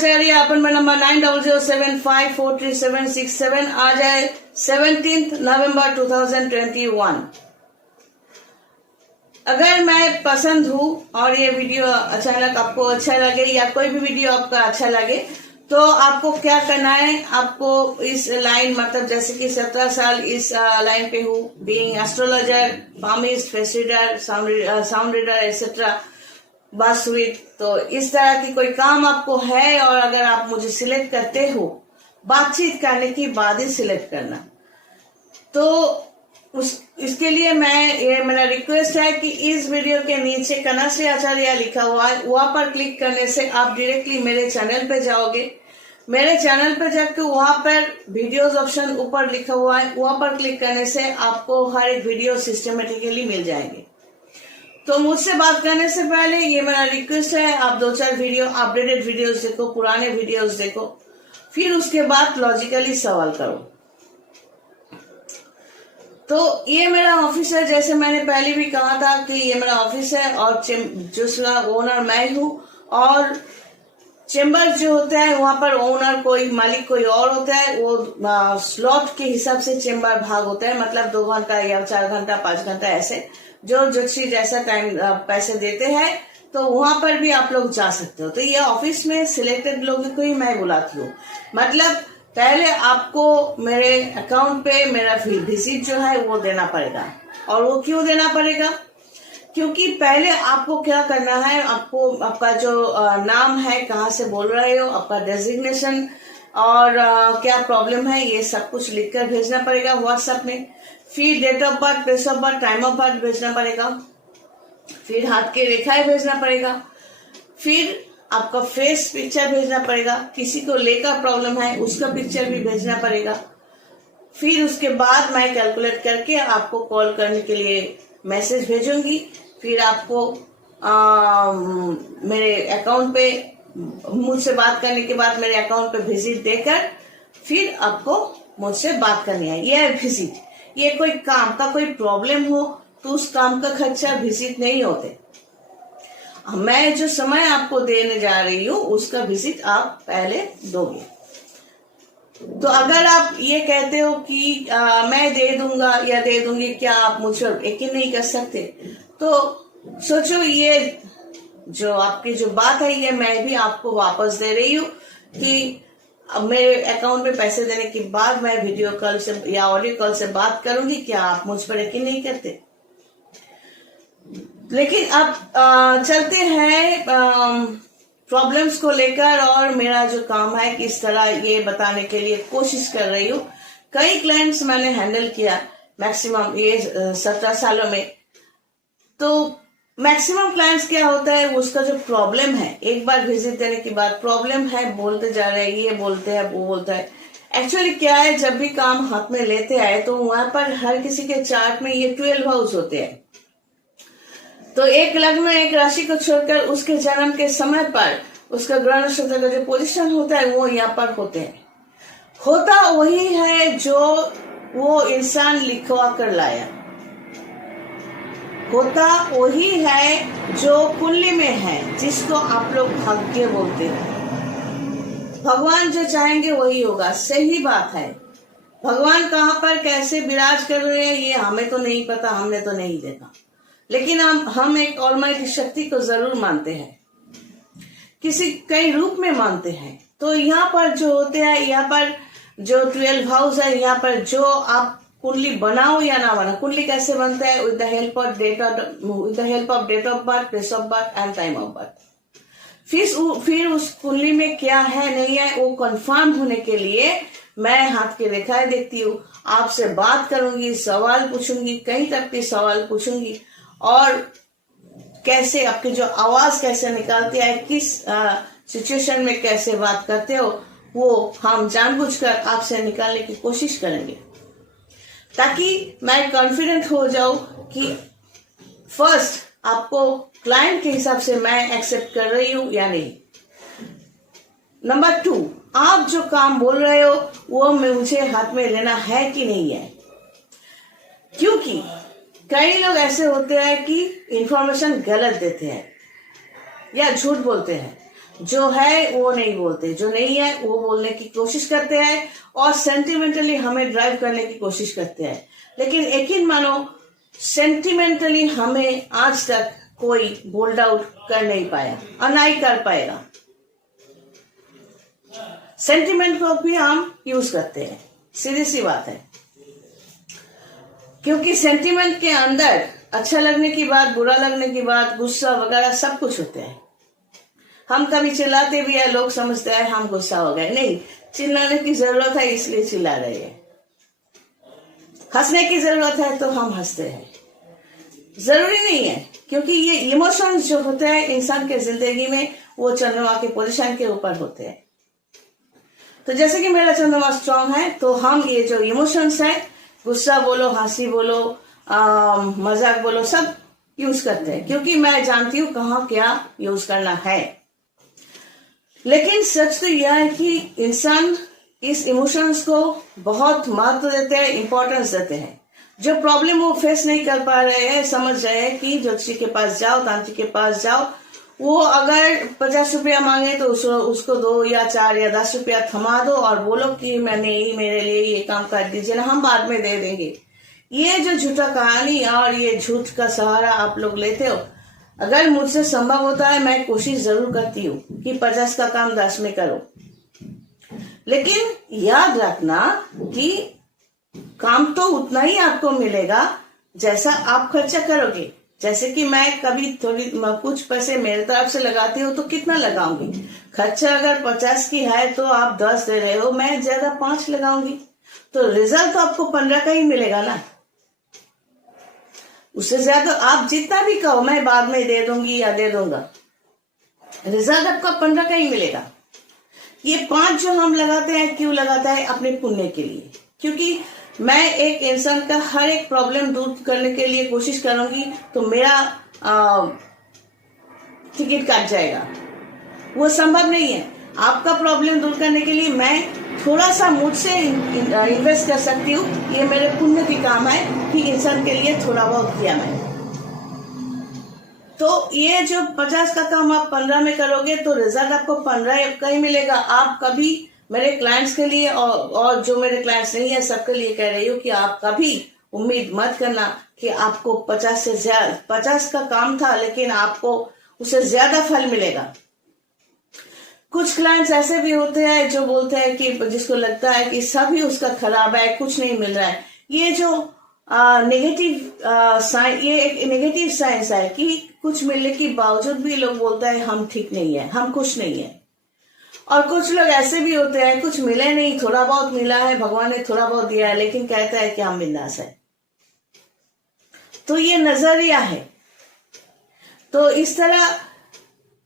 आचार्य, appointment number 9007543767। आज है 17 नवंबर 2021। अगर मैं पसंद हूँ और ये वीडियो अचानक आपको अच्छा लगे या कोई भी वीडियो आपका अच्छा लगे तो आपको क्या करना है, आपको इस लाइन मतलब जैसे कि 17 साल इस लाइन पे हूँ, being astrologer, palmist, face reader, sound reader etcetera, बांसुरी, तो इस तरह की कोई काम आपको है और अगर आप मुझे सिलेक्ट करते हो, बातचीत करने के बाद ही सिलेक्ट करना, तो इसके लिए ये मेरा रिक्वेस्ट है कि इस वीडियो के नीचे कनश्री आचार्य लिखा हुआ है, वहां पर क्लिक करने से आप डायरेक्टली मेरे चैनल पे जाओगे। मेरे चैनल पे जाकर वहां पर वीडियोस ऑप्शन ऊपर लिखा हुआ है, वहां पर क्लिक करने से आपको हर एक वीडियो सिस्टमेटिकली मिल जाएंगे। तो मुझसे बात करने से पहले ये मेरा रिक्वेस्ट है, आप 2-4 वीडियो अपडेटेड वीडियोस देखो, पुराने वीडियोस देखो, फिर उसके बाद लॉजिकली सवाल करो। तो ये मेरा ऑफिस है, जैसे मैंने पहले भी कहा था कि ये मेरा ऑफिस है और जिसका ओनर मैं हूँ, और चेम्बर जो होता है वहां पर ओनर कोई मालिक कोई और होता है, वो स्लॉट के हिसाब से चेम्बर भाग होता है, मतलब 2 घंटा या 4 घंटा 5 घंटा ऐसे जो ज्योतिषी जैसा टाइम पैसे देते हैं, तो वहां पर भी आप लोग जा सकते हो। तो ये ऑफिस में सिलेक्टेड लोगों को ही मैं बुलाती हूँ। मतलब पहले आपको मेरे अकाउंट पे मेरा विजिट जो है वो देना पड़ेगा। और वो क्यों देना पड़ेगा? क्योंकि पहले आपको क्या करना है, आपको आपका जो नाम है, कहाँ से बोल रहे हो, आपका डेजिग्नेशन और क्या प्रॉब्लम है, ये सब कुछ लिखकर भेजना पड़ेगा व्हाट्सएप में। फिर date of birth, place of birth, time of birth भेजना पड़ेगा। फिर हाथ की रेखाएं भेजना पड़ेगा। फिर आपका फेस पिक्चर भेजना पड़ेगा। किसी को लेकर प्रॉब्लम है उसका पिक्चर भी भेजना पड़ेगा। फिर उसके बाद मैं कैलकुलेट करके आपको कॉल करने के लिए मैसेज भेजूंगी। फिर आपको मेरे अकाउंट पे मुझसे बात करने के बाद मेरे अकाउंट पे विजिट देकर फिर आपको मुझसे बात करनी है। ये है विजिट। ये कोई काम का कोई प्रॉब्लम हो तो उस काम का खर्चा विजिट नहीं होते। मैं जो समय आपको देने जा रही हूँ उसका विजिट आप पहले दोगे। तो अगर आप ये कहते हो कि मैं दे दूंगा या दे दूंगी, क्या आप मुझे यकीन नहीं कर सकते? तो सोचो, ये जो आपकी जो बात है ये मैं भी आपको वापस दे रही हूँ कि अब मेरे अकाउंट में पैसे देने के बाद मैं वीडियो कॉल से या ऑडियो कॉल से बात करूंगी, क्या आप मुझ पर यकीन नहीं करते? लेकिन अब चलते हैं प्रॉब्लम्स को लेकर, और मेरा जो काम है किस तरह ये बताने के लिए कोशिश कर रही हूँ। कई क्लाइंट्स मैंने हैंडल किया मैक्सिमम ये 17 सालों में। तो मैक्सिमम क्लाइंट्स क्या होता है, उसका जो प्रॉब्लम है, एक बार विजिट देने के बाद प्रॉब्लम है, बोलते जा रहे हैं, ये बोलते हैं वो बोलता है। एक्चुअली क्या है, जब भी काम हाथ में लेते आए तो वहां पर हर किसी के चार्ट में ये 12 हाउस होते हैं। तो एक लग्न में एक राशि को छोड़कर उसके जन्म के समय पर उसका ग्रह नक्षत्र का जो पोजीशन होता है वो यहाँ पर होते हैं। होता वही है जो वो इंसान लिखवा कर लाया, होता वही है जो कुंडली में है, जिसको आप लोग भाग्य बोलते हैं। भगवान जो चाहेंगे वही होगा। सही बात है, भगवान कहाँ पर कैसे विराज कर रहे हैं ये हमें तो नहीं पता, हमने तो नहीं देखा, लेकिन हम एक ऑलमाइटी शक्ति को जरूर मानते हैं, किसी कई रूप में मानते हैं। तो यहाँ पर जो होते हैं, यहाँ पर जो 12 हाउस है, यहाँ पर जो आप कुंडली बनाओ या ना बनाओ, कुंडली कैसे बनता है? With the help of date of birth, place of birth and time of birth. फिर उस कुंडली में क्या है नहीं है वो कंफर्म होने के लिए मैं हाथ की रेखाएं देखती हूँ, आपसे बात करूंगी, सवाल पूछूंगी, कहीं तक के सवाल पूछूंगी, और कैसे आपकी जो आवाज कैसे निकालती है, किस सिचुएशन में कैसे बात करते हो, वो हम जानबूझकर आपसे निकालने की कोशिश करेंगे, ताकि मैं कॉन्फिडेंट हो जाऊं कि फर्स्ट आपको क्लाइंट के हिसाब से मैं एक्सेप्ट कर रही हूं या नहीं। नंबर 2, आप जो काम बोल रहे हो वो मुझे हाथ में लेना है कि नहीं है। क्योंकि कई लोग ऐसे होते हैं कि इंफॉर्मेशन गलत देते हैं या झूठ बोलते हैं। जो है वो नहीं बोलते, जो नहीं है वो बोलने की कोशिश करते हैं और सेंटिमेंटली हमें ड्राइव करने की कोशिश करते हैं। लेकिन यकीन मानो सेंटिमेंटली हमें आज तक कोई बोल्ड आउट कर नहीं पाया और ना ही कर पाएगा। सेंटिमेंट को भी हम यूज करते हैं, सीधी सी बात है, क्योंकि सेंटिमेंट के अंदर अच्छा लगने की बात, बुरा लगने की बात, गुस्सा वगैरह सब कुछ होते हैं। हम कभी चिल्लाते भी है, लोग समझते हैं हम गुस्सा हो गए, नहीं, चिल्लाने की जरूरत है इसलिए चिल्ला रहे हैं। हंसने की जरूरत है तो हम हंसते हैं, जरूरी नहीं है, क्योंकि ये इमोशंस जो होते हैं इंसान के जिंदगी में वो चंद्रमा के पोजीशन के ऊपर होते हैं। तो जैसे कि मेरा चंद्रमा स्ट्रांग है तो हम ये जो इमोशंस है, गुस्सा बोलो, हंसी बोलो, मजाक बोलो, सब यूज करते हैं, क्योंकि मैं जानती हूँ कहाँ क्या यूज करना है। लेकिन सच तो यह है कि इंसान इस इमोशंस को बहुत महत्व देते हैं, इंपॉर्टेंस देते हैं। जो प्रॉब्लम वो फेस नहीं कर पा रहे हैं, समझ रहे हैं कि ज्योतिषी के पास जाओ, तांत्रिक के पास जाओ, वो अगर 50 रुपया मांगे तो उसको 2 या 4 या 10 रुपया थमा दो और बोलो कि मैंने ही मेरे लिए ये काम कर दीजिए ना, हम बाद में दे देंगे। ये जो झूठा कहानी और ये झूठ का सहारा आप लोग लेते हो, अगर मुझसे संभव होता है मैं कोशिश जरूर करती हूँ कि 50 का काम 10 में करो, लेकिन याद रखना कि काम तो उतना ही आपको मिलेगा जैसा आप खर्चा करोगे। जैसे कि मैं कभी कुछ पैसे मेरे तरफ से लगाती हूँ तो कितना लगाऊंगी, खर्चा अगर 50 की है तो आप 10 दे रहे हो, मैं ज्यादा 5 लगाऊंगी, तो रिजल्ट तो आपको 15 का ही मिलेगा ना। उससे ज्यादा आप जितना भी कहो मैं बाद में दे दूंगी या दे दूंगा, रिजल्ट आपका 15 का ही मिलेगा। ये 5 जो हम लगाते हैं, क्यों लगाता है? अपने पुण्य के लिए, क्योंकि मैं एक इंसान का हर एक प्रॉब्लम दूर करने के लिए कोशिश करूंगी तो मेरा टिकट काट जाएगा, वो संभव नहीं है। आपका प्रॉब्लम दूर करने के लिए मैं थोड़ा सा मुझसे इन्वेस्ट कर सकती हूँ, ये मेरे पुण्य की काम है कि इंसान के लिए थोड़ा बहुत किया मैं। तो ये जो 50 का काम आप 15 में करोगे तो रिजल्ट आपको 15 का ही मिलेगा। आप कभी मेरे क्लाइंट्स के लिए और जो मेरे क्लाइंट्स नहीं है सबके लिए कह रही हूँ कि आप कभी उम्मीद मत करना कि आपको 50 से ज्यादा, 50 का काम था लेकिन आपको उससे ज्यादा फल मिलेगा। कुछ क्लाइंट्स ऐसे भी होते हैं जो बोलते हैं कि जिसको लगता है कि सभी उसका खराब है, कुछ नहीं मिल रहा है। ये जो ये एक नेगेटिव साइंस है कि कुछ मिलने के बावजूद भी लोग बोलते हैं हम ठीक नहीं है, हम खुश नहीं है। और कुछ लोग ऐसे भी होते हैं कुछ मिले नहीं, थोड़ा बहुत मिला है, भगवान ने थोड़ा बहुत दिया है, लेकिन कहता है कि हम बिंदास है। तो ये नजरिया है। तो इस तरह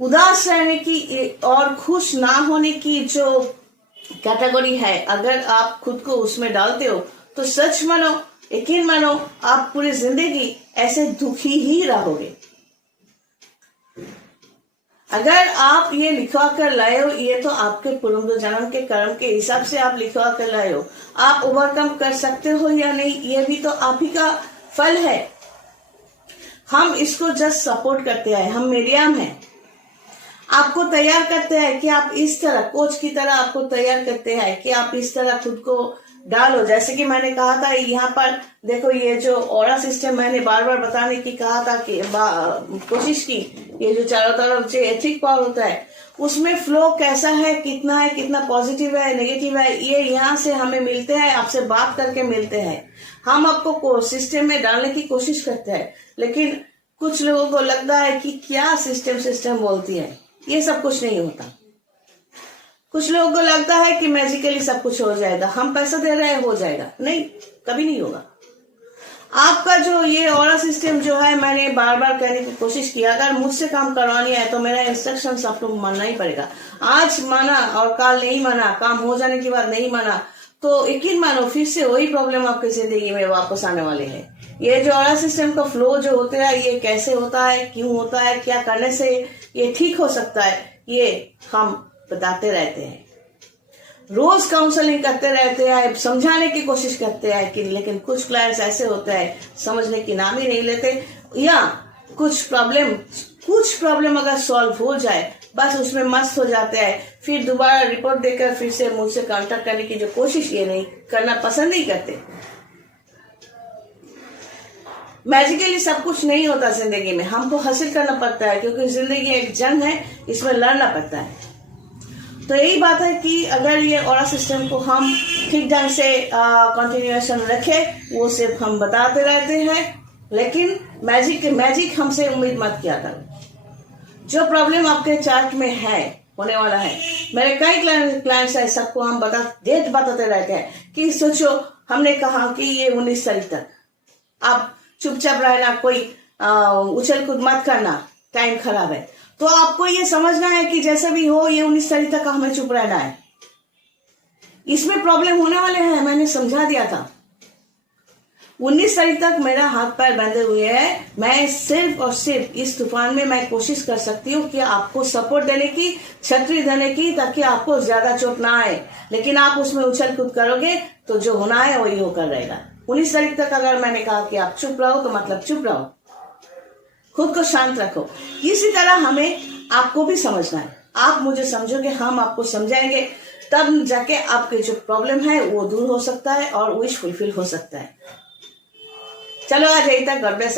उदास रहने की और खुश ना होने की जो कैटेगरी है, अगर आप खुद को उसमें डालते हो तो सच मानो, यकीन मानो, आप पूरी जिंदगी ऐसे दुखी ही रहोगे। अगर आप ये लिखवा कर लाए हो, ये तो आपके पूर्व जन्म के कर्म के हिसाब से आप लिखवा कर लाए हो। आप ओवरकम कर सकते हो या नहीं, ये भी तो आप ही का फल है। हम इसको जस्ट सपोर्ट करते हैं, हम मीडियम हैं, आपको तैयार करते हैं कि आप इस तरह कोच की तरह आपको तैयार करते हैं कि आप इस तरह खुद को डालो। जैसे कि मैंने कहा था यहाँ पर देखो, ये जो ऑरा सिस्टम मैंने बार बार बताने की कहा था कि कोशिश की, ये जो चारों तरफ जो एथिक पावर होता है उसमें फ्लो कैसा है, कितना पॉजिटिव है, नेगेटिव है, ये यहाँ से हमें मिलते हैं, आपसे बात करके मिलते हैं। हम आपको सिस्टम में डालने की कोशिश करते हैं, लेकिन कुछ लोगों को लगता है कि क्या सिस्टम बोलती है, ये सब कुछ नहीं होता। कुछ लोगों को लगता है कि मैजिकली सब कुछ हो जाएगा, हम पैसा दे रहे हैं हो जाएगा, नहीं, कभी नहीं होगा। आपका जो ये ऑरा सिस्टम जो है, मैंने बार बार कहने की कोशिश की, अगर मुझसे काम करवानी है तो मेरा इंस्ट्रक्शंस आपको मानना ही पड़ेगा। आज माना और कल नहीं माना, काम हो जाने के बाद नहीं माना, तो यकीन मानो फिर से वही प्रॉब्लम आपकी जिंदगी में वापस आने वाले हैं। ये जो ऑरा सिस्टम का फ्लो जो होता है, ये कैसे होता है, क्यों होता है, क्या करने से ये ठीक हो सकता है, ये हम बताते रहते हैं, रोज काउंसलिंग करते रहते हैं, समझाने की कोशिश करते हैं कि, लेकिन कुछ क्लाइंट्स ऐसे होते हैं समझने की नाम ही नहीं लेते, या कुछ प्रॉब्लम अगर सॉल्व हो जाए बस उसमें मस्त हो जाते हैं, फिर दोबारा रिपोर्ट देकर फिर से मुझसे कांटेक्ट करने की जो कोशिश ये नहीं करना पसंद नहीं करते। मैजिकली सब कुछ नहीं होता जिंदगी में, हमको हासिल करना पड़ता है, क्योंकि जिंदगी एक जंग है, इसमें लड़ना पड़ता है। तो यही बात है कि अगर ये ऑरा सिस्टम को हम ठीक ढंग से कंटिन्यूएशन रखें, वो सिर्फ हम बताते रहते हैं, लेकिन मैजिक हमसे उम्मीद मत किया करो। जो प्रॉब्लम आपके चार्ट में है, होने वाला है, मेरे कई क्लाइंट्स है, सबको हम बताते रहते हैं कि सोचो हमने कहा कि ये 19 तारीख तक आप चुपचाप रहना, कोई उछल कूद मत करना, टाइम खराब है। तो आपको ये समझना है कि जैसा भी हो ये 19 तारीख तक हमें चुप रहना है। इसमें प्रॉब्लम होने वाले हैं, मैंने समझा दिया था। 19 तारीख तक मेरा हाथ पैर बंधे हुए हैं। मैं सिर्फ और सिर्फ इस तूफान में मैं कोशिश कर सकती हूँ कि आपको सपोर्ट देने की, छतरी देने की, ताकि आपको ज्यादा चोट ना आए। लेकिन आप उसमें उछल कूद करोगे तो जो होना है वही होकर रहेगा। 19 तारीख तक अगर मैंने कहा कि आप चुप रहो तो मतलब चुप रहो, खुद को शांत रखो। इसी तरह हमें आपको भी समझना है। आप मुझे समझोगे, हम आपको समझाएंगे, तब जाके आपके जो प्रॉब्लम है वो दूर हो सकता है और विश फुलफिल हो सकता है। चलो आज यही तक। God bless.